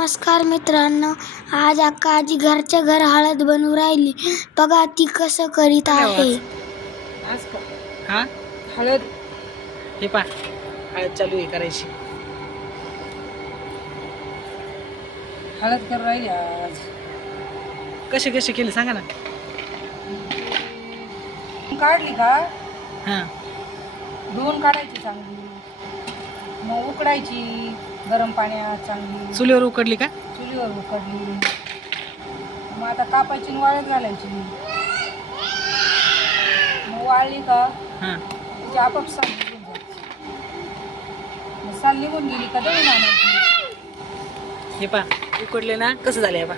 नमस्कार मित्रांनो, आज आजी घरच्या घर हळद बनवू राहिली. बघा ती कसं करीत आहे. आज हा हळद हे पा हळद चालू आहे करायची. हळद करू राहिली आज. कसे कसे केले सांगा ना. काढली का हां धुवून काढायची चांगली, मग उकडायची गरम पाण्यात चांगली. चुलीवर उकडली का? चुलीवर उकडली, मग आता कापायची आणि वाळत घालायची. मग वाळली का हां त्याची आपोआप साल निघून जायची. मग साल निघून गेली का दळून आणायची. हे पा उकडले ना कसं झालं. हे पा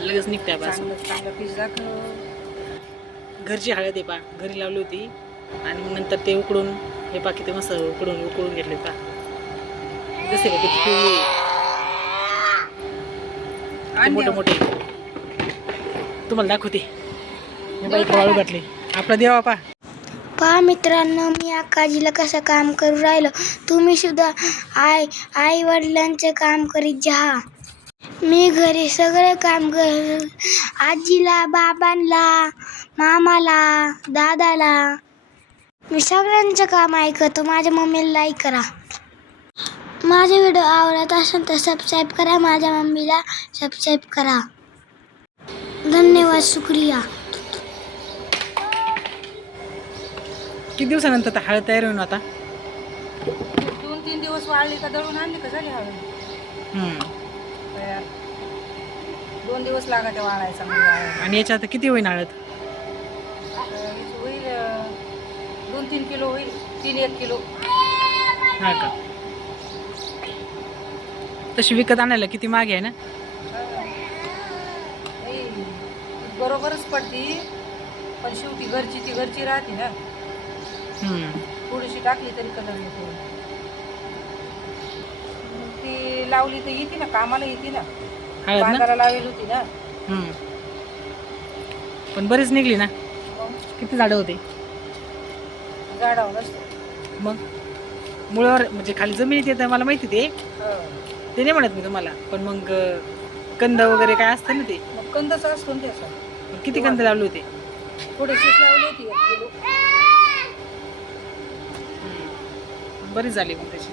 लगेच निघते. पा चांगलं चांगलं पीस दाखव. घरची हळद आहे पा, घरी लावली होती आणि मग नंतर ते उकडून हे पा किती मस्त उकडून घेतले पा. जसे का किती मोठे मोठे तुम्हाला दाखवते. हे बा इकडे वाळू घातली. आपला देवा पा. पहा मित्रांनो, मी आजीला कसं काम करू राहिलो. तुम्ही सुद्धा आई वडिलांचे काम करीत जा. मी घरी सगळे काम कर, आजीला, बाबांना, मामाला, दादाला, मी सगळ्यांचं काम ऐकतो. माझ्या मम्मीला लाईक करा. माझे व्हिडिओ आवडत असेल तर सबस्क्राईब करा. माझ्या मम्मीला सबस्क्राईब करा. धन्यवाद, शुक्रिया. किती दिवसानंतर आता हळद तयार होऊन आता 2-3 दिवस वाळली का दळून आणली का झाली हळद तयार. 2 दिवस लागत वाळायला चांगली. आणि याच्या आता किती होईन हळद? होईल 2-3 किलो होईल. 3-1 किलो. हा का? तशी विकत आणायला किती महाग आहे ना. बरोबरच पडती, पण शेवटी ती घरची राहते ना. थोडीशी टाकली तरी कलर येतो. ती लावली तर येते ना, कामाला येते ना. हळद ना? बांधाला लावेल होती ना. पण बरीच निघली ना. मग किती झाडं होते? झाडावर असतं. मग मुळावर म्हणजे खाली जमिनीत येतं मला माहिती. ते नाही म्हणत मी तुम्हाला, पण मग कंद वगैरे काय असतं ना ते. मग कंदच असतो ना त्याचा. किती कंद लावले होते? थोडीशीच लावली होती 1 किलो. बरीच झाली मग त्याची.